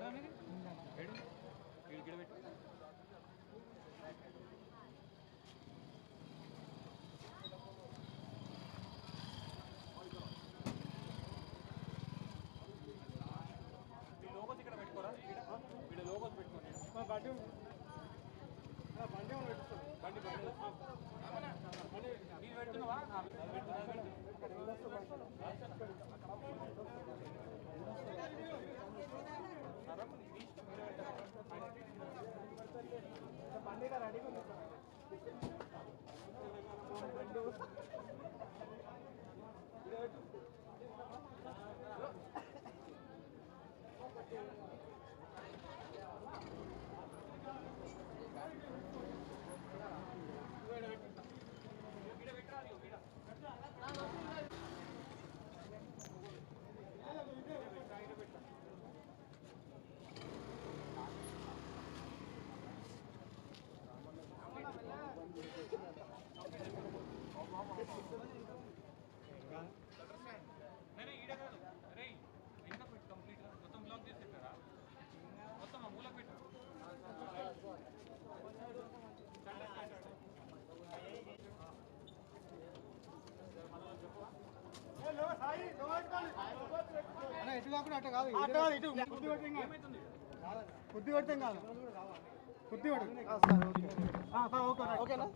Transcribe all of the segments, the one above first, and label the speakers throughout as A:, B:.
A: ada nih? కాకుండా అట్ట కాదు ఇటు బుద్ధి కొట్టం కాదు. బుద్ధి కొట్టం కాదు. బుద్ధి కొట్టం. సరే ఓకే ఓకేనా?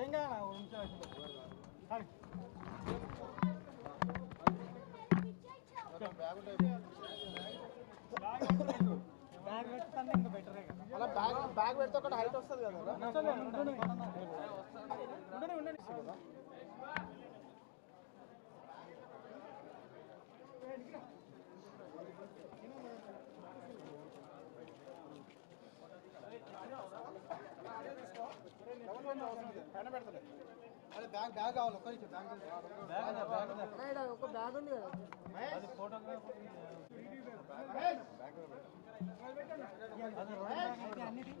A: ఏం కాదు ఒక నిమిషం రండి. బ్యాగ్ పెట్టుకుంటే ఇంకా బెటరే కదా.
B: అలా బ్యాగ్ బ్యాగ్ పెడితే ఒకటి హైట్ వస్తుంది కదా?
A: ఉండండి ఉండండి బ్యాగ్ బ్యాగ్ కావాలి ఒక్క నిమిషం బ్యాగ్ బ్యాగ్
B: ఒక బ్యాగ్ ఉంది కదా
A: అది ఫోటోగ్రాఫర్ అన్నిది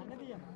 A: అన్నిది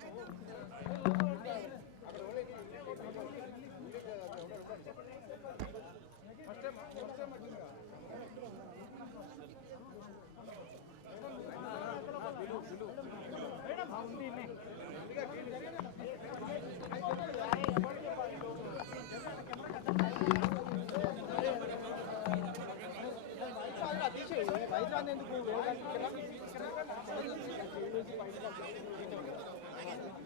A: పైన ఎవరిది తీసేయి
B: వాయిస్ రాని వాయిస్ రాని
A: ఇది ఎందుకు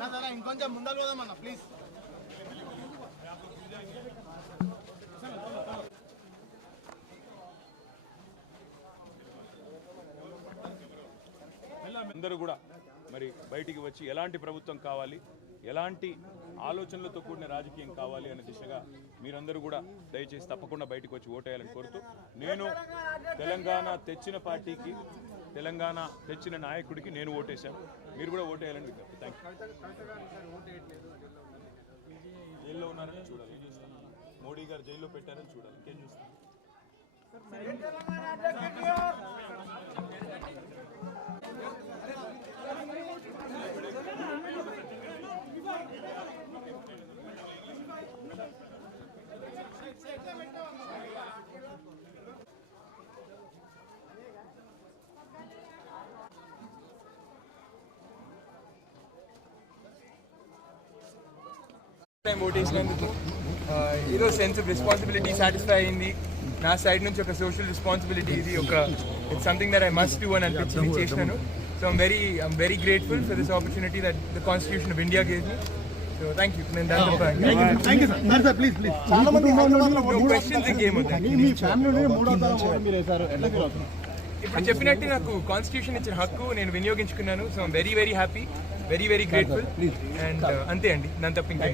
B: అన్న సరే ఇంకొంచెం ముందర పోదామన్న ప్లీజ్
C: అందరూ కూడా మరి బయటికి వచ్చి ఎలాంటి ప్రభుత్వం కావాలి ఎలాంటి ఆలోచనలతో కూడిన రాజకీయం కావాలి అనే దిశగా మీరందరూ కూడా దయచేసి తప్పకుండా బయటికి వచ్చి ఓటేయాలని కోరుతూ నేను తెలంగాణ తెచ్చిన పార్టీకి తెలంగాణ తెచ్చిన నాయకుడికి నేను ఓటేశాను. మీరు కూడా ఓటేయాలని విజ్ఞప్తి. థ్యాంక్ యూ జైల్లో ఉన్నారని చూడాలి. మోడీ గారు జైల్లో పెట్టారని చూడాలి. ఇంకేం చూస్తాం
D: టైం ఓటేసినందుకు ఆ, ఏదో సెన్స్ ఆఫ్ రెస్పాన్సిబిలిటీ సాటిస్ఫై అయింది. నా సైడ్ నుంచి ఒక సోషల్ రెస్పాన్సిబిలిటీ ఇది ఒక it's something that I must do అని అనిపించింది. చేసినాను. So I'm very I'm very grateful for this opportunity that the constitution of India gave me so thank you నేను
A: ప్లీజ్ ప్లీజ్ చాలా మంది
D: క్వశ్చన్స్
A: మీ మూడో తరం మీరు వేశారు అవుతున్నారు?
D: ఇప్పుడు చెప్పినట్టు నాకు కాన్స్టిట్యూషన్ ఇచ్చిన హక్కు నేను వినియోగించుకున్నాను. So I'm very very happy very very grateful and అంతే అండి. దాని తప్ప ఇంకా